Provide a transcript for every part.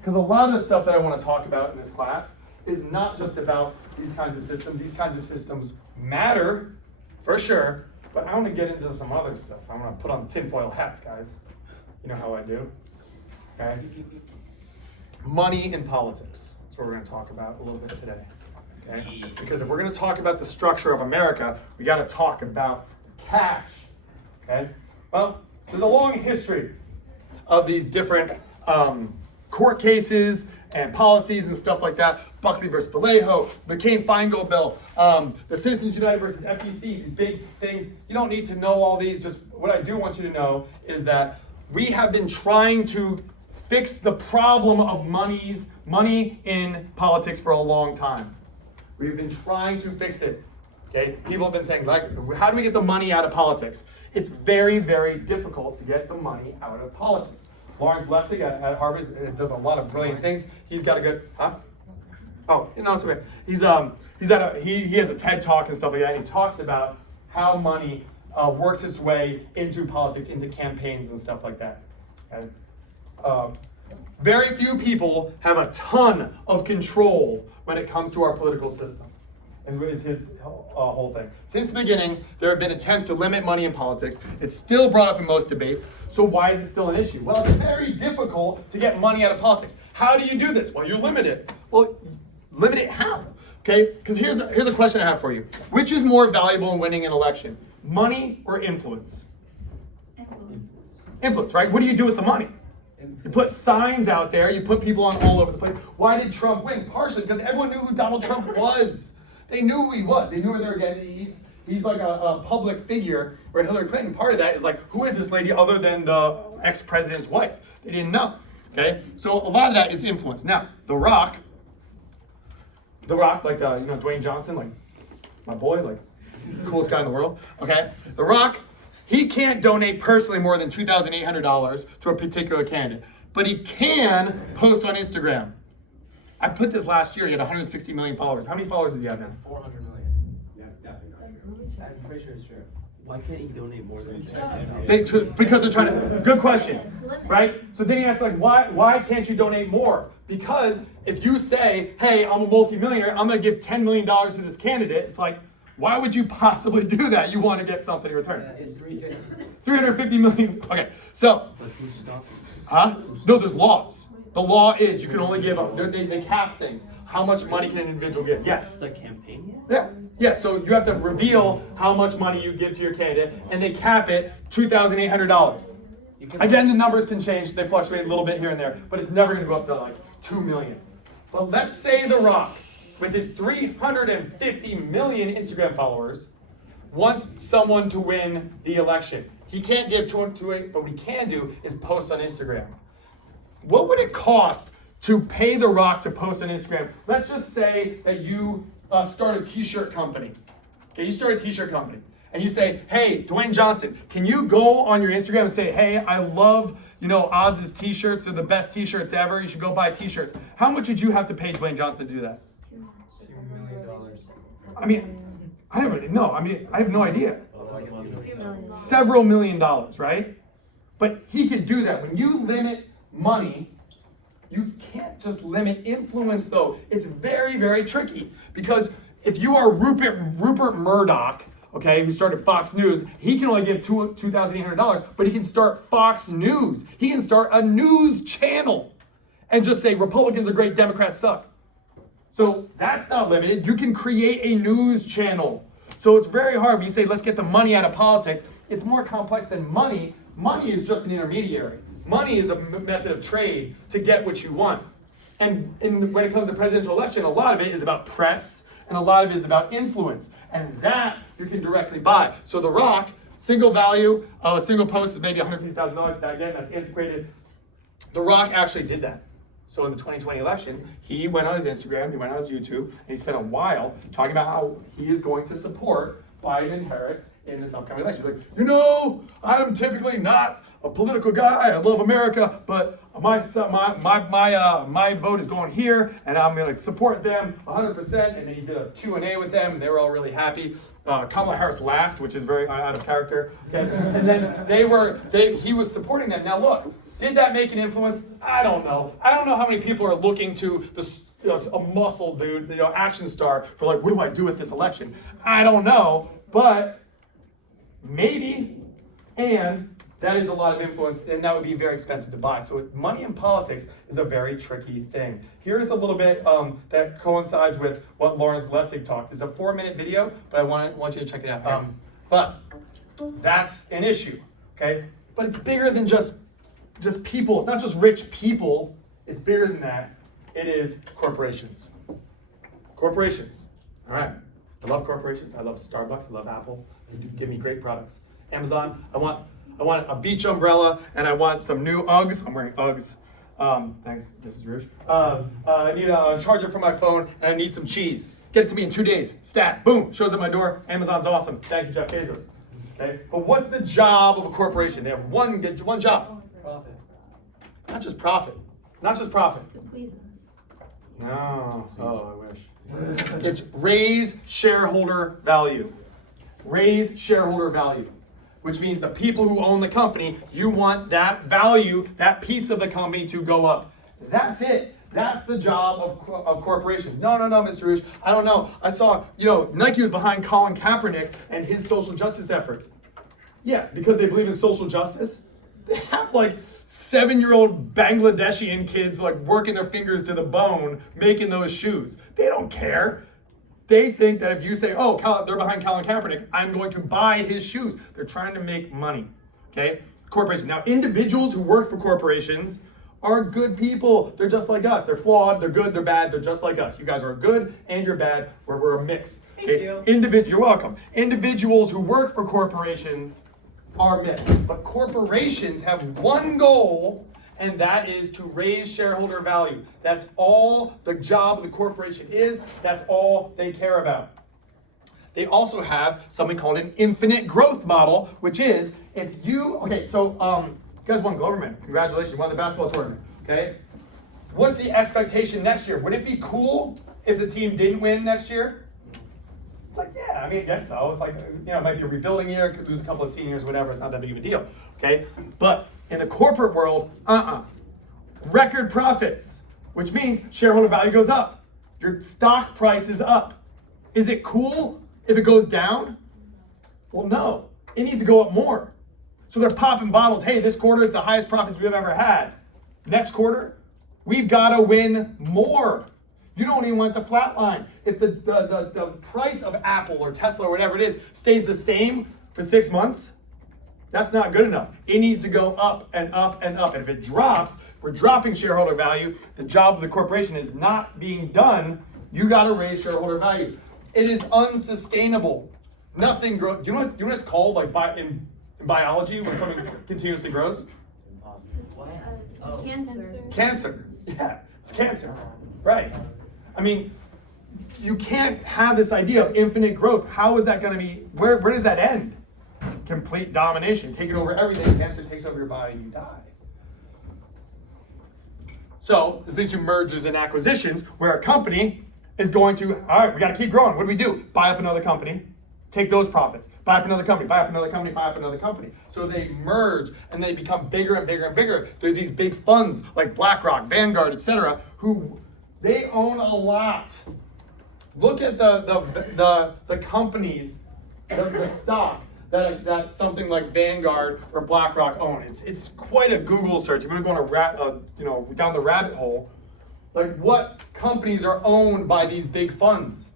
Because a lot of the stuff that I want to talk about in this class is not just about these kinds of systems. These kinds of systems matter, for sure, but I want to get into some other stuff. I want to put on tinfoil hats, guys. You know how I do. Okay? Money in politics. That's what we're going to talk about a little bit today. Okay? Because if we're going to talk about the structure of America, we got to talk about cash. Okay? Well, there's a long history of these different court cases and policies and stuff like that. Buckley versus Vallejo, McCain-Feingold bill, the Citizens United versus FEC, these big things. You don't need to know all these. Just what I do want you to know is that we have been trying to fix the problem of money in politics for a long time. We've been trying to fix it. Okay? People have been saying, like, how do we get the money out of politics? It's very, very difficult to get the money out of politics. Lawrence Lessig at Harvard does a lot of brilliant things. He's got a good, Oh, no, it's okay. He has a TED Talk and stuff like that. And he talks about how money works its way into politics, into campaigns and stuff like that. And, very few people have a ton of control when it comes to our political system, is his whole thing. Since the beginning, there have been attempts to limit money in politics. It's still brought up in most debates. So why is it still an issue? Well, it's very difficult to get money out of politics. How do you do this? Well, you limit it. Well, limit it how? Okay, because here's a question I have for you. Which is more valuable in winning an election? Money or influence? Influence, right? What do you do with the money? You put signs out there, you put people on all over the place. Why did Trump win? Partially because everyone knew who Donald Trump was. They knew who he was. They knew where they were getting. He's like a public figure, where Hillary Clinton, part of that is like, who is this lady other than the ex-president's wife? They didn't know. Okay? So a lot of that is influence. Now, The Rock, like Dwayne Johnson, like my boy, like coolest guy in the world. Okay? The Rock, he can't donate personally more than $2,800 to a particular candidate, but he can post on Instagram. I put this last year, he had 160 million followers. How many followers does he have now? 400 million. That's definitely not true. I'm pretty sure it's true. Why can't he donate more than $2,000? Because they're trying to, good question, right? So then he asks, like, why can't you donate more? Because if you say, hey, I'm a multimillionaire, I'm gonna give $10 million to this candidate, it's like, why would you possibly do that? You want to get something in return. It's 350. 350 million, okay, so. But who's stopping? Huh? No, there's laws. The law is you can only give up, they cap things. How much money can an individual give? Yes. It's like campaign? Yeah, so you have to reveal how much money you give to your candidate, and they cap it $2,800. Again, the numbers can change, they fluctuate a little bit here and there, but it's never gonna go up to like 2 million. But let's say The Rock, with his 350 million Instagram followers, wants someone to win the election. He can't give to it, but what he can do is post on Instagram. What would it cost to pay The Rock to post on Instagram? Let's just say that you start a t-shirt company. Okay, you start a t-shirt company. And you say, hey, Dwayne Johnson, can you go on your Instagram and say, hey, I love, Oz's t-shirts. They're the best t-shirts ever. You should go buy t-shirts. How much would you have to pay Dwayne Johnson to do that? $2 million. I mean, I have no idea. Several $1 million, right? But he can do that. When you limit money, you can't just limit influence, though. It's very, very tricky. Because if you are Rupert Murdoch, okay, who started Fox News, he can only give $2,800, but he can start Fox News. He can start a news channel and just say Republicans are great, Democrats suck. So that's not limited. You can create a news channel. So it's very hard when you say, let's get the money out of politics. It's more complex than money. Money is just an intermediary. Money is a method of trade to get what you want. And when it comes to presidential election, a lot of it is about press, and a lot of it is about influence. And that you can directly buy. So The Rock, single value of a single post is maybe $150,000. Again, that's antiquated. The Rock actually did that. So in the 2020 election, he went on his Instagram, he went on his YouTube, and he spent a while talking about how he is going to support Biden and Harris in this upcoming election. He's like, I'm typically not a political guy. I love America, but my vote is going here, and I'm going to support them 100%. And then he did a Q&A with them, and they were all really happy. Kamala Harris laughed, which is very out of character. Okay? And then he was supporting them. Now look, Did that make an influence? I don't know. I don't know how many people are looking to a muscle dude, action star for like, what do I do with this election? I don't know, but maybe. And that is a lot of influence, and that would be very expensive to buy. So money in politics is a very tricky thing. Here's a little bit that coincides with what Lawrence Lessig talked. It's a 4-minute video, but I want you to check it out. But that's an issue, okay? But it's bigger than just people. It's not just rich people. It's bigger than that. It is corporations. Corporations. All right. I love corporations. I love Starbucks. I love Apple. They give me great products. Amazon. I want a beach umbrella, and I want some new Uggs. I'm wearing Uggs. Thanks, Mrs. Rouge. I need a charger for my phone, and I need some cheese. Get it to me in 2 days. Stat. Boom. Shows at my door. Amazon's awesome. Thank you, Jeff Bezos. Okay. But what's the job of a corporation? They have one job. Profit. Not just profit. Not just profit. To please us. No. Oh, I wish. It's raise shareholder value. Raise shareholder value. Which means the people who own the company, you want that value, that piece of the company to go up. That's it. That's the job of corporations. No, Mr. Rouge. I don't know. I saw, Nike was behind Colin Kaepernick and his social justice efforts. Yeah, because they believe in social justice. They have like 7-year-old Bangladeshi kids like working their fingers to the bone making those shoes. They don't care. They think that if you say, they're behind Colin Kaepernick, I'm going to buy his shoes. They're trying to make money, okay? Corporations. Now, individuals who work for corporations are good people. They're just like us. They're flawed, they're good, they're bad, they're just like us. You guys are good and you're bad, we're a mix. Okay? Thank you. You're welcome. Individuals who work for corporations are mixed. But corporations have one goal, and that is to raise shareholder value. That's all the job of the corporation is. That's all they care about. They also have something called an infinite growth model, which is if you, you guys won Gloverman. Congratulations, you won the basketball tournament, okay? What's the expectation next year? Would it be cool if the team didn't win next year? It's like, yeah, I guess so. It's like, it might be a rebuilding year, could lose a couple of seniors, whatever. It's not that big of a deal, okay? But in the corporate world, record profits, which means shareholder value goes up. Your stock price is up. Is it cool if it goes down? Well, no. It needs to go up more. So they're popping bottles. Hey, this quarter it's the highest profits we've ever had. Next quarter, we've got to win more. You don't even want the flat line. If the price of Apple or Tesla or whatever it is stays the same for 6 months, that's not good enough. It needs to go up and up and up. And if it drops, we're dropping shareholder value. The job of the corporation is not being done. You got to raise shareholder value. It is unsustainable. Nothing grows. Do you know what it's called, like in biology, when something continuously grows? Cancer. Cancer. Yeah, it's cancer. Right. You can't have this idea of infinite growth. How is that going to be? Where does that end? Complete domination, taking over everything. Cancer takes over your body, you die. So this leads to mergers and acquisitions, where a company is going to, all right, we got to keep growing. What do? Buy up another company, take those profits, buy up another company, buy up another company, buy up another company. So they merge and they become bigger and bigger and bigger. There's these big funds like BlackRock, Vanguard, etc., who they own a lot. Look at the companies, the stock that something like Vanguard or BlackRock own. It's quite a Google search. If you're going to go down the rabbit hole, like what companies are owned by these big funds?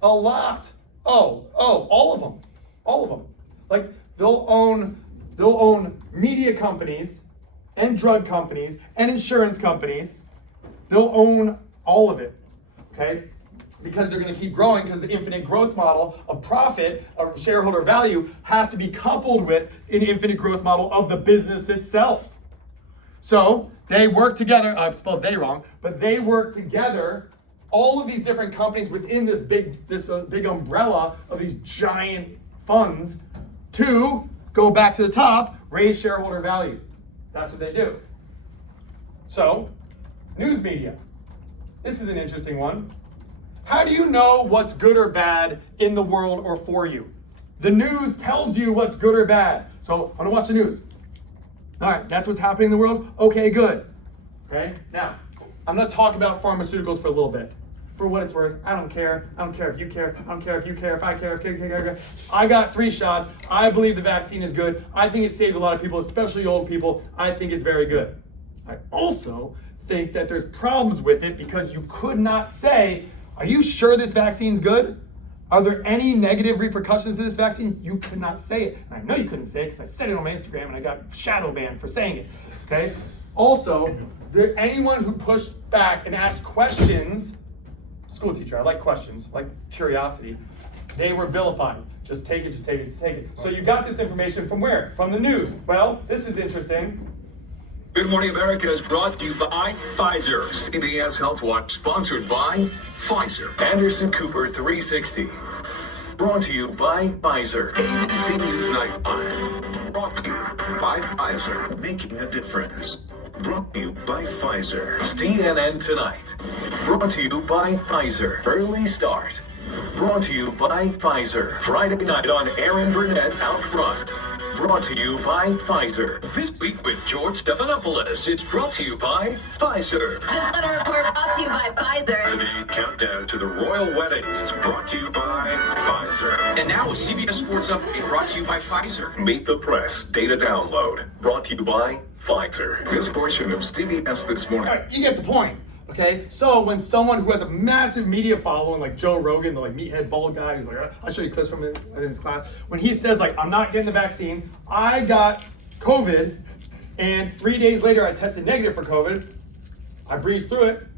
A lot. Oh, all of them. Like they'll own media companies and drug companies and insurance companies. They'll own all of it. Okay? Because they're going to keep growing, because the infinite growth model of profit, of shareholder value, has to be coupled with an infinite growth model of the business itself. So they work together. I spelled they wrong, but they work together. All of these different companies within this big umbrella of these giant funds to go back to the top, raise shareholder value. That's what they do. So, news media. This is an interesting one. How do you know what's good or bad in the world or for you? The news tells you what's good or bad. So I'm gonna watch the news. All right, that's what's happening in the world? Okay, good. Okay, now, I'm gonna talk about pharmaceuticals for a little bit. For what it's worth, I don't care. I don't care if you care. I don't care if you care, if I care, if you care. I got 3 shots. I believe the vaccine is good. I think it saved a lot of people, especially old people. I think it's very good. I also think that there's problems with it because you could not say, are you sure this vaccine's good? Are there any negative repercussions of this vaccine? You could not say it. And I know you couldn't say it because I said it on my Instagram and I got shadow banned for saying it, okay? Also, anyone who pushed back and asked questions, school teacher, I like questions, I like curiosity, they were vilified. Just take it, just take it, just take it. So you got this information from where? From the news. Well, this is interesting. Good Morning America is brought to you by Pfizer. CBS Health Watch sponsored by Pfizer. Anderson Cooper 360. Brought to you by Pfizer. ABC News Nightline. Brought to you by Pfizer. Making a difference. Brought to you by Pfizer. CNN Tonight. Brought to you by Pfizer. Early Start. Brought to you by Pfizer. Friday night on Aaron Burnett Out Front. Brought to you by Pfizer. This week with George Stephanopoulos. It's brought to you by Pfizer. This weather report brought to you by Pfizer. Today's countdown to the royal wedding is brought to you by Pfizer. And now a CBS Sports Update brought to you by Pfizer. Meet the Press data download brought to you by Pfizer. This portion of CBS This Morning. All right, you get the point. Okay, so when someone who has a massive media following, like Joe Rogan, the like meathead bald guy, who's like, I'll show you clips from his class, when he says like, I'm not getting the vaccine, I got COVID, and 3 days later I tested negative for COVID, I breezed through it,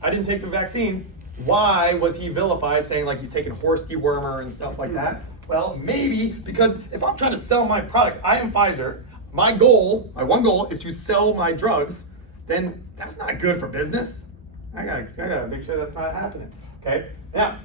I didn't take the vaccine. Why was he vilified, saying like he's taking horse dewormer and stuff like that? Well, maybe because if I'm trying to sell my product, I am Pfizer, my one goal is to sell my drugs, then that's not good for business. I gotta make sure that's not happening. Okay? Now,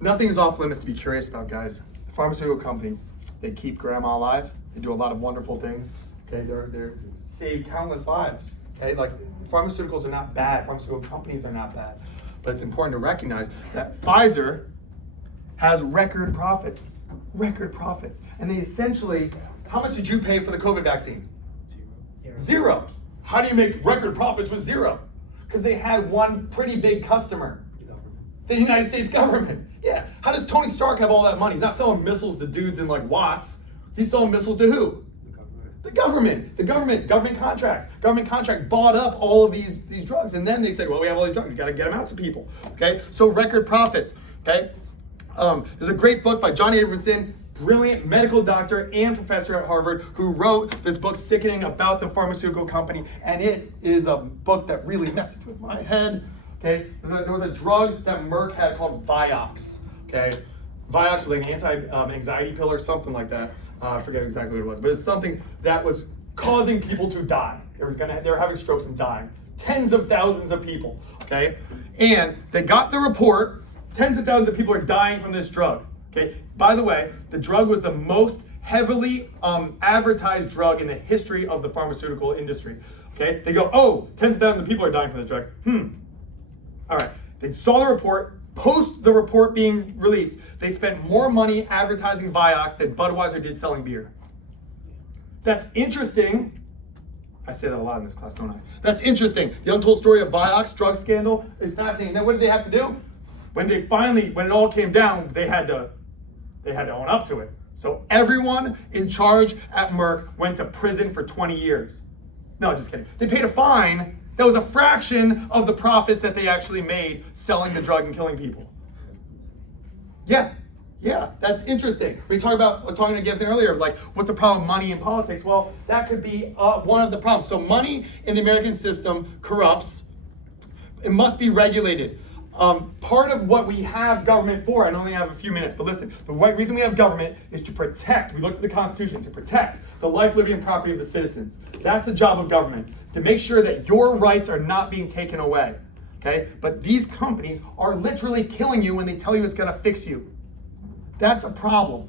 nothing's off limits to be curious about, guys. The pharmaceutical companies, they keep grandma alive. They do a lot of wonderful things. Okay, they're save countless lives. Okay, like pharmaceuticals are not bad. Pharmaceutical companies are not bad. But it's important to recognize that Pfizer has record profits. Record profits. And they essentially, how much did you pay for the COVID vaccine? Zero. How do you make record profits with zero? Because they had one pretty big customer. The United States government. Yeah. How does Tony Stark have all that money? He's not selling missiles to dudes in like Watts. He's selling missiles to who? The government. The government contracts. Government contract bought up all of these drugs. And then they said, well, we have all these drugs. We got to get them out to people. Okay. So record profits. Okay. There's a great book by Johnny Abramson, brilliant medical doctor and professor at Harvard, who wrote this book, Sickening, about the pharmaceutical company. And it is a book that really messes with my head. Okay, there was a drug that Merck had called Vioxx. Okay, Vioxx was like an anti-anxiety pill or something like that. I forget exactly what it was, but it's something that was causing people to die. They were having strokes and dying. Tens of thousands of people. Okay, and they got the report. Tens of thousands of people are dying from this drug. Okay. By the way, the drug was the most heavily advertised drug in the history of the pharmaceutical industry. Okay, they go, oh, tens of thousands of people are dying from this drug. All right, they saw the report. Post the report being released, they spent more money advertising Vioxx than Budweiser did selling beer. That's interesting. I say that a lot in this class, don't I? That's interesting. The untold story of Vioxx drug scandal is fascinating. Then what did they have to do? When it all came down, they had to own up to it. So everyone in charge at Merck went to prison for 20 years. No, just kidding. They paid a fine that was a fraction of the profits that they actually made selling the drug and killing people. Yeah, that's interesting. I was talking to Gibson earlier, like, what's the problem with money in politics? Well, that could be one of the problems. So money in the American system corrupts. It must be regulated. Part of what we have government for, I only have a few minutes, but listen, the reason we have government is to protect, we look at the Constitution, to protect the life, liberty, and property of the citizens. That's the job of government, is to make sure that your rights are not being taken away, okay? But these companies are literally killing you when they tell you it's gonna fix you. That's a problem,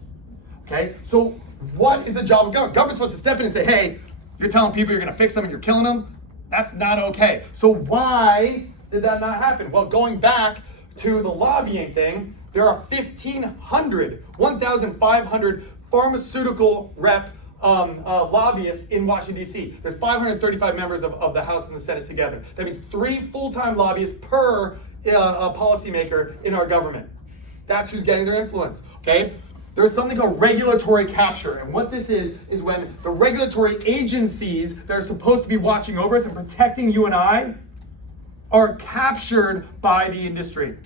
okay? So what is the job of government? Government's supposed to step in and say, hey, you're telling people you're gonna fix them and you're killing them? That's not okay. So why did that not happen? Well, going back to the lobbying thing, there are 1,500 pharmaceutical rep lobbyists in Washington, D.C. There's 535 members of the House and the Senate together. That means 3 full-time lobbyists per policymaker in our government. That's who's getting their influence, okay? There's something called regulatory capture, and what this is when the regulatory agencies that are supposed to be watching over us and protecting you and I are captured by the industry.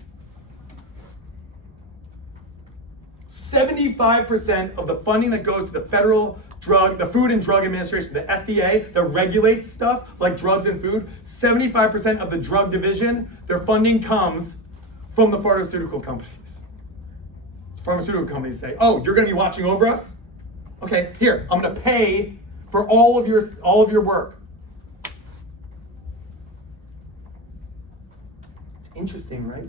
75% of the funding that goes to the the Food and Drug Administration, the FDA, that regulates stuff like drugs and food, 75% of the drug division, their funding comes from the pharmaceutical companies. Pharmaceutical companies say, oh, you're gonna be watching over us? Okay, here, I'm gonna pay for all of your work. It's interesting, right?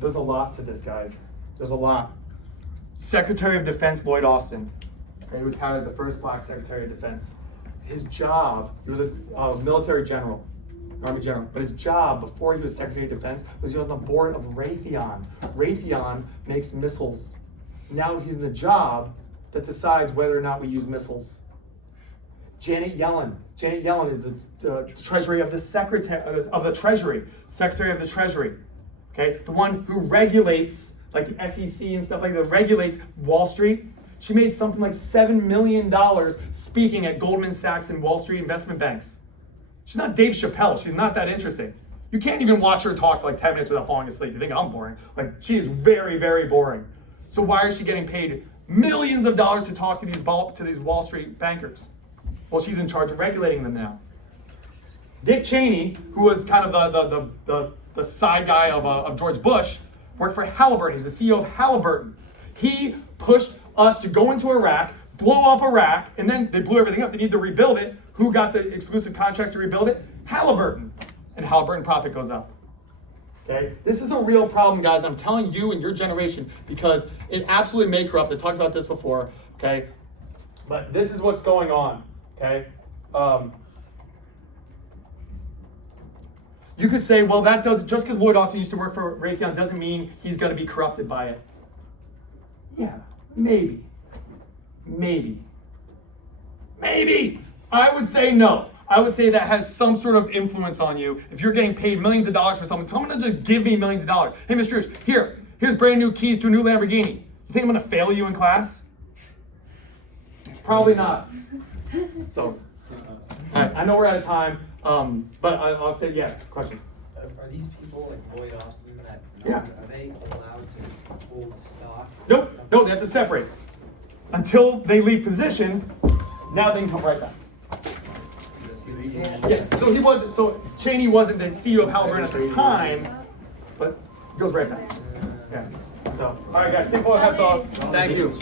There's a lot to this, guys. There's a lot. Secretary of Defense Lloyd Austin, okay, he was touted as the first black Secretary of Defense. His job, he was a military general, Army general, but his job before he was Secretary of Defense was he was on the board of Raytheon. Raytheon makes missiles. Now he's in the job that decides whether or not we use missiles. Janet Yellen is the Treasury of the Secretary of the Treasury, Secretary of the Treasury. Okay, the one who regulates, like the SEC and stuff like that, regulates Wall Street. She made something like $7 million speaking at Goldman Sachs and Wall Street investment banks. She's not Dave Chappelle. She's not that interesting. You can't even watch her talk for like 10 minutes without falling asleep. You think I'm boring? Like, she is very, very boring. So why is she getting paid millions of dollars to talk to these Wall Street bankers? Well, she's in charge of regulating them now. Dick Cheney, who was kind of the side guy of George Bush, worked for Halliburton. He's the CEO of Halliburton. He pushed us to go into Iraq, blow up Iraq, and then they blew everything up. They need to rebuild it. Who got the exclusive contracts to rebuild it? Halliburton. And Halliburton profit goes up. Okay? This is a real problem, guys. I'm telling you and your generation because it absolutely may corrupt. I talked about this before. Okay? But this is what's going on. Okay? You could say, well, that does just because Lloyd Austin used to work for Raytheon doesn't mean he's going to be corrupted by it. Yeah, maybe. I would say no. I would say that has some sort of influence on you. If you're getting paid millions of dollars for something, someone to just give me millions of dollars. Hey, Mr. Rich, here's brand new keys to a new Lamborghini. You think I'm going to fail you in class? Probably not. So, all right, I know we're out of time. But I'll say, yeah, question. Are these people like Lloyd Austin that Yeah. are they allowed to hold stock? No, they have to separate. Until they leave position, now they can come right back. Yeah, so Cheney wasn't the CEO of Halliburton at the time, but he goes right back. Yeah. So, all right, guys, take all hats off. Thank you.